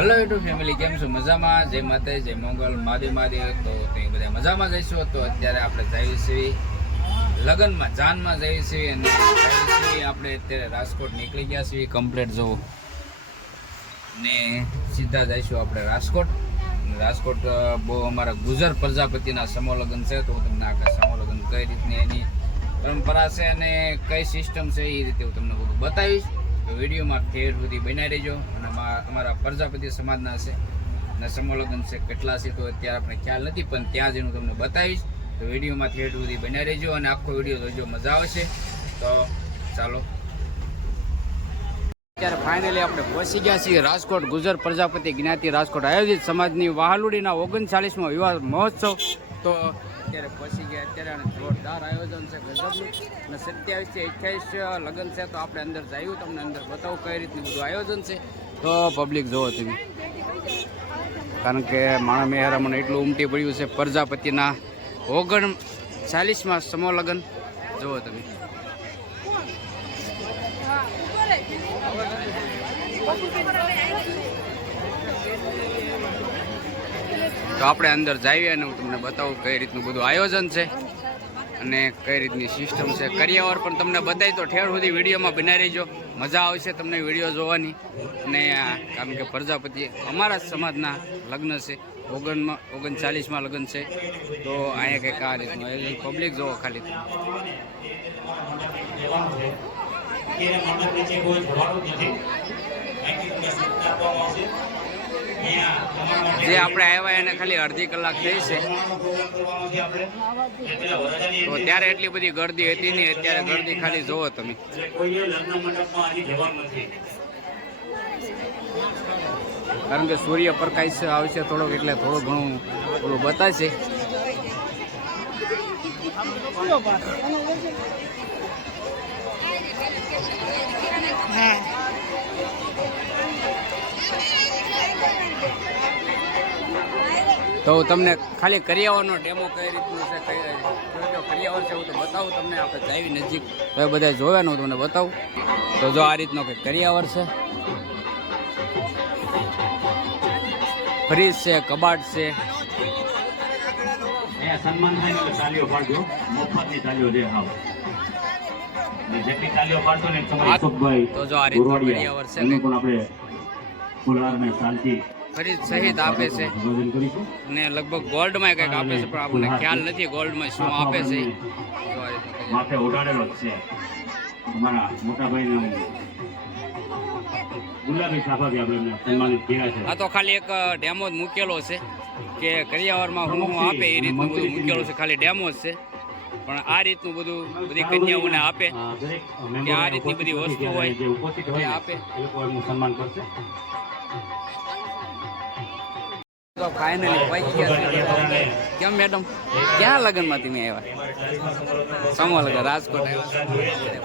Hello YouTube family, કેમ છો? મજામાં? જય માતા, જય મંગલ, મહાદેવ મહાદેવ. તો તમે બધા મજામાં જઈશું. તો અત્યારે આપણે જઈએ છીએ લગ્નમાં, જાનમાં જઈએ છીએ અને આપણે અત્યારે રાજકોટ નીકળી ગયા છીએ કમ્પ્લીટ જવું ને સીધા જઈશું આપણે રાજકોટ. બહુ અમારા ગુજર પ્રજાપતિના સમૂહ લગ્ન છે. તો હું તમને આખા સમૂહ લગ્ન કઈ રીતની એની પરંપરા છે અને કઈ સિસ્ટમ છે એ રીતે હું તમને બધું બતાવીશ. તો વિડીયોમાં ઠેર સુધી બનાવી રહેજો. અને અમારા પ્રજાપતિ સમાજના છે અને સમૂહ લગ્ન છે કેટલા છે તો અત્યારે આપણે ખ્યાલ નથી, પણ ત્યાં જઈને હું તમને બતાવીશ. તો વિડીયોમાં ઠેર સુધી બનાવી રહેજો અને આખો વિડીયો જોજો, મજા આવશે. તો ચાલો, અત્યારે ફાઇનલી આપણે પહોંચી ગયા છીએ રાજકોટ. ગુજર પ્રજાપતિ જ્ઞાતિ રાજકોટ આયોજિત સમાજની વહાલુડીના 39મો વિવાહ મહોત્સવ. તો અત્યારે પહોંચી ગયા. અત્યારે જોરદાર આયોજન છે, ગજબનું. અને 27 થી 28 લગ્ન છે. તો આપણે અંદર જઈએ, તમને અંદર બતાવું કઈ રીતનું બધું આયોજન છે. તો પબ્લિક જોવો તમે, કારણ કે માણા મેહરા મને એટલું ઉમટી પડ્યું છે. પ્રજાપતિના 39મા સમૂહ લગ્ન જોવો તમે. તો આપણે અંદર જઈએ અને હું તમને બતાવું કઈ રીતનું બધું આયોજન છે અને કઈ રીતની સિસ્ટમ છે. કરિયાવર પણ તમને બતાવી. તો ઠેર સુધી વિડીયોમાં બનાવી રહેજો, મજા આવશે તમને વિડીયો જોવાની. અને કારણ કે પ્રજાપતિ અમારા સમાજના લગ્ન છે, 39મા લગ્ન છે. તો અહીંયા કંઈક આ રીતનું આયોજન, પબ્લિક જોવો ખાલી. જે આપણે આવ્યા એને ખાલી અડધી કલાક થઈ છે. તો ત્યારે એટલી બધી ગરદી હતી નહીં, અત્યારે ગરદી ખાલી જોવો તમે. કારણ કે સૂર્ય પ્રકાશ આવશે થોડોક, એટલે થોડું ઘણું પેલું બતાવશે. તો તમને ખાલી કરિયાવરનો ડેમો કઈ રીતનું છે, કરિયાવર છે એવું તો બતાવું તમને. આપણે જાવી નજીક તો બધા જોવાનું તમને બતાવું. તો જો આ રીતનો કંઈક કરિયાવર છે, ફ્રીજ છે, કબાટ છે. સન્માન થાય એટલે તાલીઓ પાડજો, મફતની તાલીઓ દે હાવ. જેટલી તાલીઓ પાડશો ને તમારી સુખભાઈ તો જો આ રીતનો કરિયાવર છે ને પણ આપણે ફૂલહારને શાંતિ ફરીજ સહિત આપે છે. અને લગભગ ગોલ્ડમાં કંઈક આપે છે, પણ આપણને ખ્યાલ નથી ગોલ્ડમાં શું આપે છે. માથે ઓઢાડેલો જ છે અમારા મોટા ભાઈને ગુલાબી સાફાથી આપણે સન્માનિત કર્યા છે. આ તો ખાલી એક ડેમો જ મૂકેલો છે કે કરિયાવરમાં હું આપે એ રીતનું બધું મૂકેલું છે. ખાલી ડેમો જ છે, પણ આ રીતનું બધું બધી કન્યાઓને આપે કે આ રીતની બધી વસ્તુ હોય એ આપે. સન્માન કરશે. તો ફાઇનલી પહોંચી ગયા. કેમ મેડમ, ક્યાં લગ્નમાં તમે આવ્યા? સમૂહ લગ્ન રાજકોટ આવ્યા.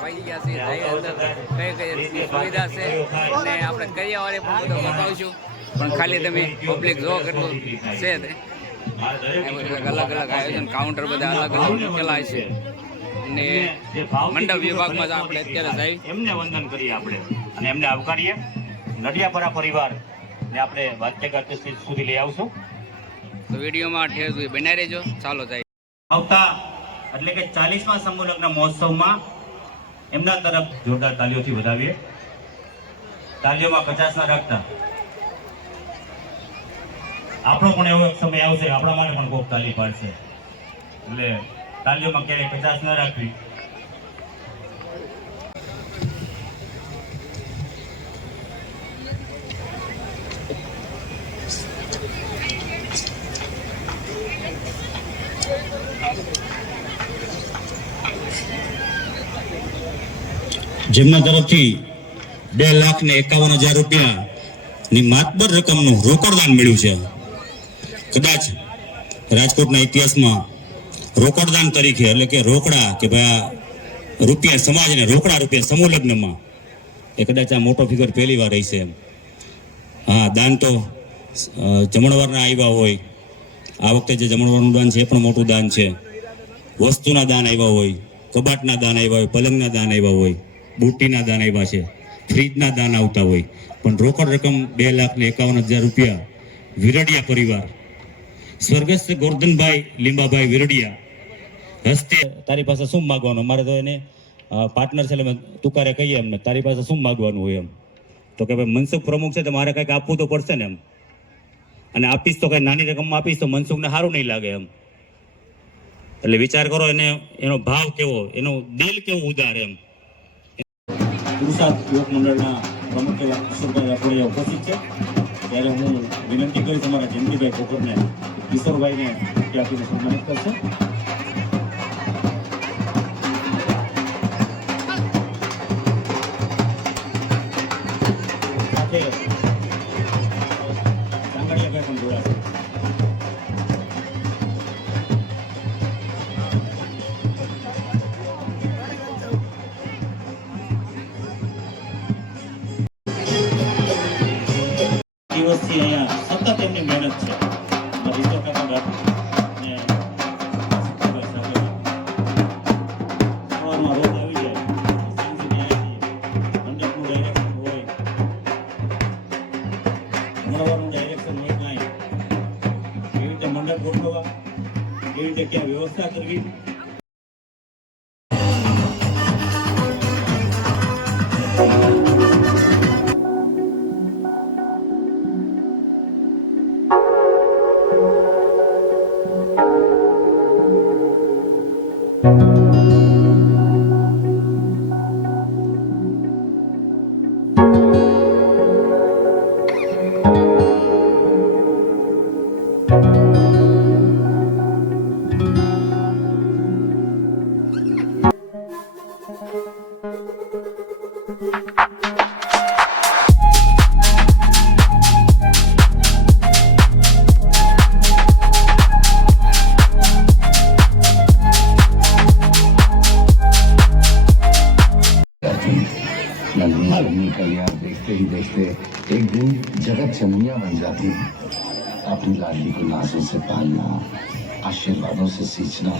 પહોંચી ગયા છીએ. અંદર કઈ કઈ સુવિધા છે અને આપણે કરિયાવારે પણ બધું બતાવીશું. પણ ખાલી તમે પબ્લિક જો કેટલું છે તે અલગ અલગ આયોજન, કાઉન્ટર બધા અલગ અલગ મૂકેલા છે. અને મંડપ વિભાગમાં આપણે અત્યારે જઈ એમને વંદન કરીએ આપણે અને એમને આવકારીએ. નડિયાપરા પરિવાર ને આપણે વાદ્ય ગાતે સુધી લઈ આવશું. તો વિડીયોમાં ઠેર સુધી બનાવી રહેજો. ચાલો જાય. આવતા એટલે કે 40મા સમૂહ લગ્ન મહોત્સવમાં એમના તરફ જોરદાર તાલીઓથી વધાવીએ. તાલીઓમાં કચાશ ના રાખતા. આપણો પણ એવો એક સમય આવશે, આપણા માટે પણ કોક તાલી પાડશે, એટલે તાલીઓમાં ક્યારેય કચાશ ના રાખવી. જેમના તરફથી 2,51,000 રૂપિયાની માતબર રકમનું રોકડદાન મળ્યું છે. કદાચ રાજકોટના ઇતિહાસમાં રોકડદાન તરીકે, એટલે કે રોકડા કે ભાઈ રૂપિયા સમાજને રોકડા રૂપિયા સમૂહ લગ્નમાં, એ કદાચ આ મોટો ફિગર પહેલી વાર રહી છે. હા, દાન તો જમણવારના આવ્યા હોય, આ વખતે જે જમણવારનું દાન છે એ પણ મોટું દાન છે. વસ્તુના દાન આવ્યા હોય, કબાટના દાન આવ્યા હોય, પલંગના દાન આવ્યા હોય, બુટ્ટીના દાન આવ્યા છે. ફ્રીજના દાન આવતા હોય, પણ રોકડ રકમ 2,51,000 રૂપિયા વિરડિયા પરિવાર સ્વર્ગસ્થ ગોરધનભાઈ લીંબાભાઈ વિરડિયા હસ્તે. તારી પાસે શું માગવાનું? અમારે તો એને પાર્ટનર છે એટલે અમે તુકારે કહીએ એમને, તારી પાસે શું માગવાનું હોય એમ. તો કે ભાઈ મનસુખ પ્રમુખ છે તો મારે કંઈક આપવું તો પડશે ને એમ, અને આપીશ તો કંઈ નાની રકમમાં આપીશ તો મનસુખને સારું નહીં લાગે એમ. એટલે વિચાર કરો એને, એનો ભાવ કેવો, એનો દિલ કેવું ઉદાર એમ. પુરુષાર્થ યુવક મંડળના પ્રમુખ એવા કિશોરભાઈ આપણે ઉપસ્થિત છે, ત્યારે હું વિનંતી કરીશ અમારા જયંતિભાઈ ઠોકરને, કિશોરભાઈને કે આપીને સન્માનિત કરશે. સાથે સાંગળિયાભાઈ પણ જોડાશે. દિવસથી અહીંયા સતત એમની મહેનત છે. ઈશ્વર કાકા ને સવારમાં રોજ આવી જાય, મંડપનું ડાયરેક્શન હોય, મળવાનું ડાયરેક્શન હોય કાંઈ, એવી રીતે મંડપ ગોઠવવા, એવી રીતે ક્યાં વ્યવસ્થા કરવી. नन्ही कलियां देखते ही देखते एक दिन जगत जनैया बन जाती है। अपनी लाडली को नाजों से पालना, आशीर्वादों से सींचना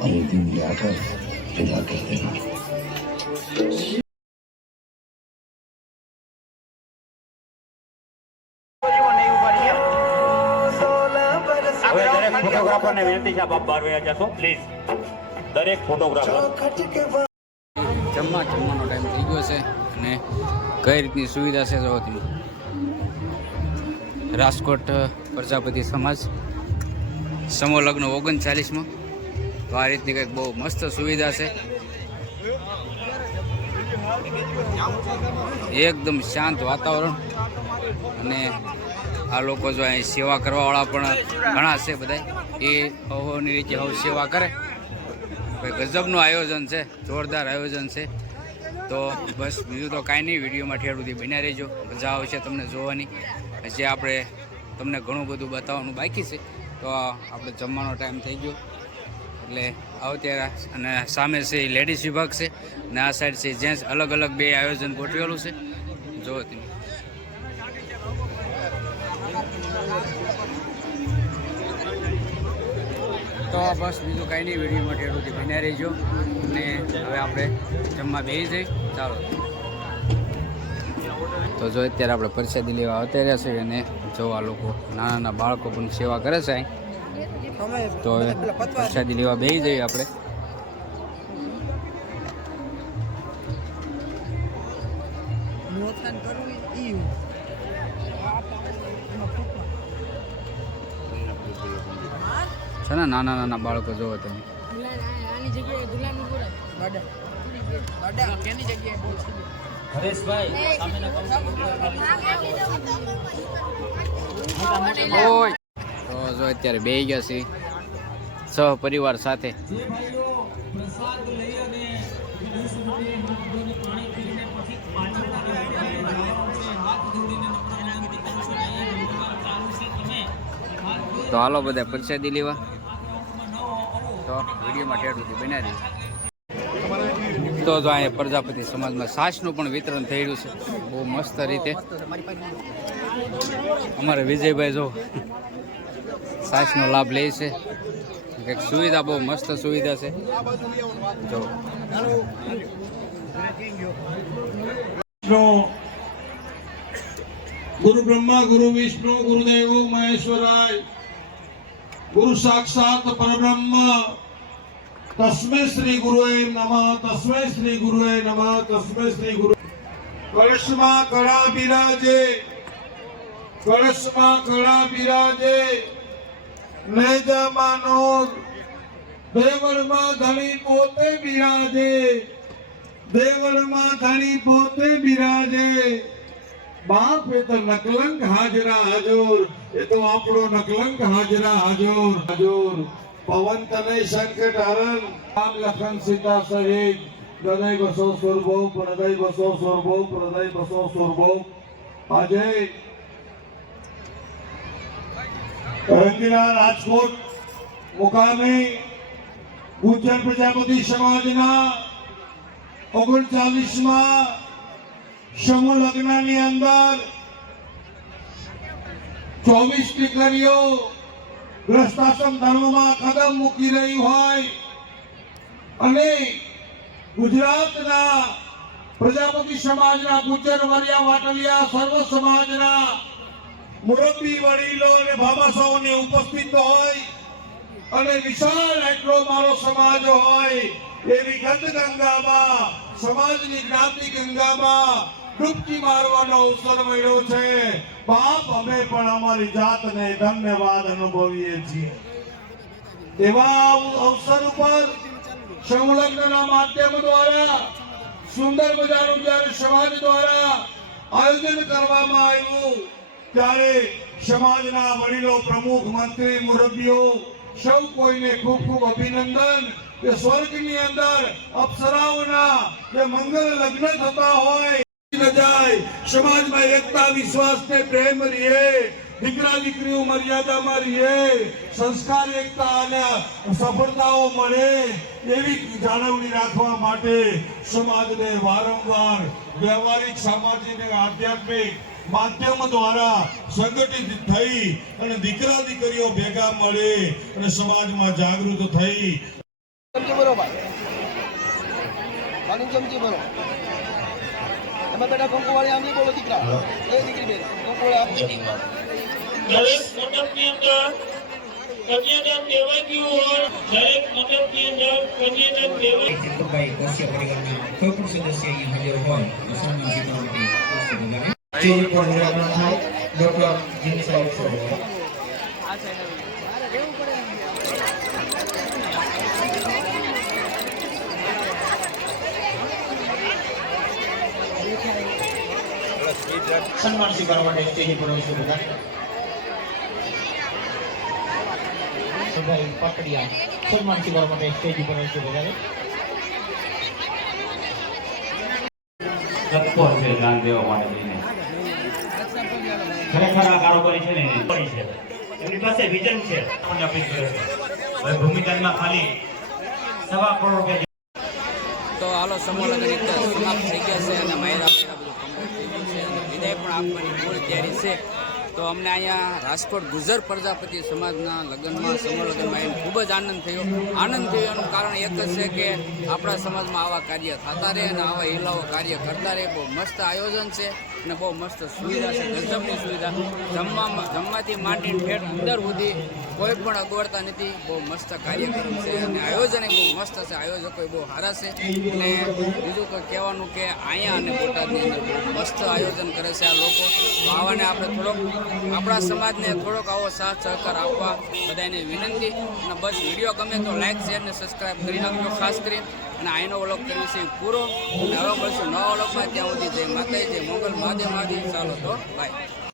और एक दिन ले आकर विदा कर देना। દરેક ફોટોગ્રાફરને વિનંતી છે, આપ બહાર વયા જશો પ્લીઝ. દરેક ફોટોગ્રાફર જમવાનો ટાઈમ થઈ ગયો છે અને કઈ રીતની સુવિધા છે જો તમે. રાજકોટ પ્રજાપતિ સમાજ સમૂહ લગ્ન 39માં, તો આ રીતની કંઈક બહુ મસ્ત સુવિધા છે. એકદમ શાંત વાતાવરણ, અને આ લોકો જો અહીં સેવા કરવાવાળા પણ ઘણા છે બધા, એ હવની રીતે હવ સેવા કરે. ગજબનું આયોજન છે, જોરદાર આયોજન છે. તો બસ બીજું તો કાંઈ નહીં, વિડીયોમાં ઠેર સુધી બન્યા રહેજો, મજા આવશે તમને જોવાની. જે આપણે તમને ઘણું બધું બતાવવાનું બાકી છે. તો આપણે જમવાનો ટાઈમ થઈ ગયો એટલે આવત્યારે, અને સામે છે એ લેડીઝ વિભાગ છે અને આ સાઈડ છે જેન્ટ્સ. અલગ અલગ બે આયોજન ગોઠવેલું છે, જો તમે. તો બસ બીજું કાંઈ નહીં, વિડીયોમાં ઠેર સુધી બન્યા રહેજો. અને હવે આપણે જમવા બેસી જઈએ, ચાલો. તો જો અત્યારે આપણે પ્રસાદી લેવા આવતા રહ્યા છે, અને જો આ લોકો નાના નાના બાળકો પણ સેવા કરે છે અહીં. તો હવે પ્રસાદી લેવા બેસી જઈએ આપણે. છે ને નાના નાના બાળકો જોવો તમે. તો જો અત્યારે બેસી ગયા છે સહ પરિવાર સાથે. તો હાલો બધા પ્રસાદી લેવા. તો વિડીયોમાં ઠેર સુધી બન્યા રહીએ. તો જો અહીંયા પ્રજાપતિ સમાજમાં છાશનું પણ વિતરણ થઈ રહ્યું છે બહુ મસ્ત રીતે. અમારે વિજયભાઈ જો છાશનો લાભ લે છે. એક સુવિધા બહુ મસ્ત સુવિધા છે જો. गुरु ब्रह्मा गुरु विष्णु गुरुदेव महेश्वराय गुरु साक्षात परब्रह्म तस्मै श्री गुरुवे नमः तस्मै श्री गुरुवे नमः तस्मै श्री गुरु कलशमा कड़ा बिराजे कलशमा कड़ा बिराजे नेजा मानो देवलમાં ધણી પોતે બિરાજે દેવલમાં ધણી પોતે બિરાજે બાપ એ તો નકલંક હાજરા હજુર એ તો આપણો નકલંક હાજરા હજુર હજુર પવન તનય સંકટ હરણ રામ લખન સીતા સહિત હૃદય બસો સ્વર્ભો હૃદય બસો સ્વર્ભો હૃદય બસો સ્વર્ભો આજે રંગીલા રાજકોટ મુકામે गुजर प्रजापति समाजना 39માં સમૂહ લગ્નની અંદર 24 દીકરીઓ ગ્રસ્તાશ્રમ ધર્મમાં કદમ મૂકી રહી હોય અને ગુજરાતના પ્રજાપતિ સમાજના ગુજર વરિયા વાટલિયા સર્વ સમાજના મુરબ્બી વડીલો અને ભામાસાઓને ઉપસ્થિત હોય અને વિશાળ એટલો મારો સમાજ હોય એવી ગંગ ગંગામાં સમાજની જ્ઞાતિ ગંગામાં ડૂબકી મારવાનો અવસર મળ્યો છે બાપ અમે પણ અમારી જાતને ધન્યવાદ અનુભવીએ છીએ એવા અવસર ઉપર સંલગ્નના માધ્યમ દ્વારા સુંદર મજાનું જ્યારે સમાજ દ્વારા આયોજન કરવામાં આવ્યું ત્યારે સમાજના વડીલો પ્રમુખ મંત્રી મુરબ્બીઓ સૌ કોઈને ખૂબ ખૂબ અભિનંદન કે સ્વર્ગની અંદર અપ્સરાઓના જે મંગલ લગ્ન થતા હોય ન જાય સમાજમાં એકતા વિશ્વાસ ને પ્રેમ રહે દીકરા દીકરીઓ મર્યાદામાં રહે સંસ્કાર એકતા અને સફળતાઓ મળે એવી જાળવણી રાખવા માટે સમાજને વારંવાર વ્યવહારિક સામાજિક અને આધ્યાત્મિક માધ્યમ દ્વારા સંગઠિત થઈ અને દીકરા દીકરીઓ ભેગા મળે અને સમાજમાં જાગૃત થઈ ચમચી બરોબર પાણી ચમચી બરો એમાં બેટા કંકુવાળી આમ નહીં બોલો દીકરા એ દીકરી બેન કંકુવાળી આમ દરેક મંડપની અંદર કન્યાદાન દેવાઈ ગયું હોય દરેક મંડપની અંદર કન્યાદાન દેવાઈ જીતુભાઈ કોશિયા પરિવારના કોઈ પણ સદસ્ય અહીં હાજર હોય તો સન્માન સ્વીકારવા માટે ઉપસ્થિત બને ચોરી પર નિરાકરણ થાય ડોક્ટર જીની સાહેબ સોઢા સન્માન સ્વીકારવા માટે સ્ટેજ પર આવશે બધા ભાઈ પકડિયા સન્માન સ્વીકારવા માટે સ્ટેજ પર આવશે બધા તત્પર છે દાન દેવા માટે થઈને ખરેખર આ કારોબારી છે ને છે એમની પાસે વિઝન છે આપણને અપીલ કરે છે હવે ભૂમિદાનમાં ખાલી 1.25 કરોડ રૂપિયા તો હાલો સમૂહ લગ્ન એકદમ સમાપ્ત થઈ ગયા છે અને માયરા બધું કમ્પ્લીટ થઈ ગયું છે અને વિદાય પણ આપવાની પૂરી તૈયારી છે તો અમને અહીંયા રાજકોટ ગુજર પ્રજાપતિ સમાજના લગ્નમાં સમૂહ લગ્નમાં એને ખૂબ જ આનંદ થયો એનું કારણ એક જ છે કે આપણા સમાજમાં આવા કાર્ય થતા રહે અને આવા હિલાઓ કાર્ય કરતા રહે બહુ મસ્ત આયોજન છે અને બહુ મસ્ત સુવિધા છે ગજબની સુવિધા જમવાથી માંડીને ઠેઠ અંદર સુધી કોઈ પણ અગવડતા નથી બહુ મસ્ત કાર્યક્રમ છે અને આયોજન બહુ મસ્ત છે આયોજકો બહુ સારા છે અને બીજું કંઈ કહેવાનું કે અહીંયા અને બોટાદની અંદર બહુ મસ્ત આયોજન કરે છે આ લોકો આવાને આપણે થોડોક આપણા સમાજને થોડોક આવો સાથ સહકાર આપવા બધાને વિનંતી અને બસ વિડીયો ગમે તો લાઇક શેર અને સબસ્ક્રાઈબ કરી નાખજો ખાસ કરીને અને આનો વ્લોગ કરીએ છીએ પૂરો અને હવે મળશું નવા વ્લોગમાં ત્યાં સુધી જય માતાજી જય મોગલ મહાદેવ ચાલો તો બાય.